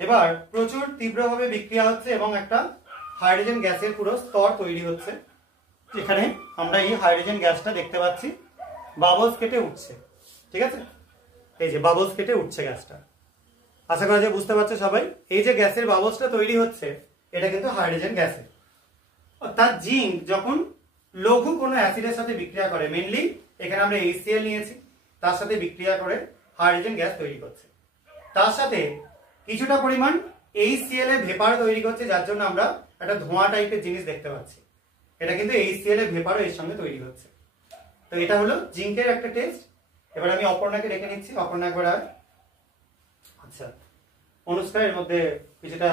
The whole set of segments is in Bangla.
এবার প্রচুর তীব্রভাবে বিক্রিয়া হচ্ছে এবং একটা হাইড্রোজেন গ্যাসের পুরো স্তর তৈরি হচ্ছে। এখানে আমরা এই হাইড্রোজেন গ্যাসটা দেখতে পাচ্ছি বাবলস কেটে উঠছে। ঠিক আছে, এই যে বাবলস কেটে উঠছে গ্যাসটা। আশা করা যায় বুঝতে পারছো সবাই। এই যে গ্যাসের বাবলসটা তৈরি হচ্ছে এটা কিন্তু হাইড্রোজেন গ্যাসের। অর্থাৎ জিঙ্ক যখন লঘু কোনো অ্যাসিডের সাথে বিক্রিয়া করে, মেইনলি এখানে আমরা HCl নিয়েছি, তার সাথে বিক্রিয়া করে হাইড্রোজেন গ্যাস তৈরি করছে। তার সাথে কিছুটা পরিমাণ HCl এর ভেপার তৈরি করছে, যার জন্য আমরা একটা ধোঁয়া টাইপের জিনিস দেখতে পাচ্ছি। এটা কিন্তু HCl এর ভেপারও এর সঙ্গে তৈরি হচ্ছে। তো এটা হলো জিঙ্কের একটা টেস্ট। এবার আমি অপর্ণাকে রেখে নিচ্ছি। অপর্ণা একবার আচ্ছা অনুষ্কা এর মধ্যে কিছুটা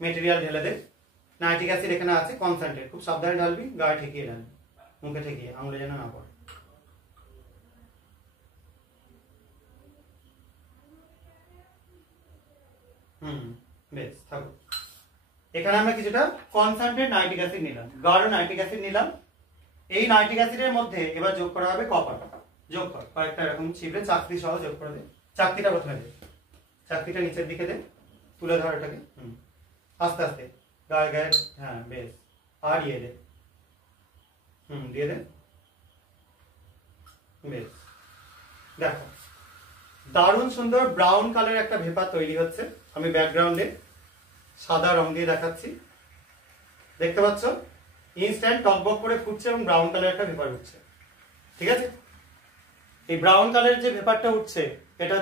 মেটেরিয়াল ঢেলে দে। নাইট্রিক অ্যাসিড এখানে আছে কনসেন্ট্রেট, খুব সাবধানে ঢালবি, গায়ে ঠেকিয়ে ঢালবি, মুখে ঠেকিয়ে, আঙুলে যেন না পড়ে। বেশ থাকো। এখানে আমরা কিছুটা কনসেন্ট্রেট নাইট্রিক অ্যাসিড নিলাম, গাঢ় নাইট্রিক অ্যাসিড নিলাম। এই নাইট্রিক অ্যাসিডের মধ্যে এবার যোগ করা হবে কপার। যোগ কর, কয়েকটা এরকম ছিপে চাকতি সহ যোগ করে দে। চাকতিটা প্রথমে দে, চাকতিটা নিচের দিকে দে, তুলে ধর এটাকে। আস্তে আস্তে গায়ে গায়ে, হ্যাঁ বেশ। আর ইয়ে দে, দিয়ে দে, বেশ। দেখো দারুণ সুন্দর ব্রাউন কালার একটা ভেপার তৈরি হচ্ছে। আমি ব্যাকগ্রাউন্ডে সাদা রং দিয়ে দেখাচ্ছি, দেখতে পাচ্ছ? ইনস্ট্যান্ট টকবক করে ফুটছে এবং ব্রাউন কালার একটা ভেপার উঠছে। ঠিক আছে, এই ব্রাউন কালারের যে ভেপারটা উঠছে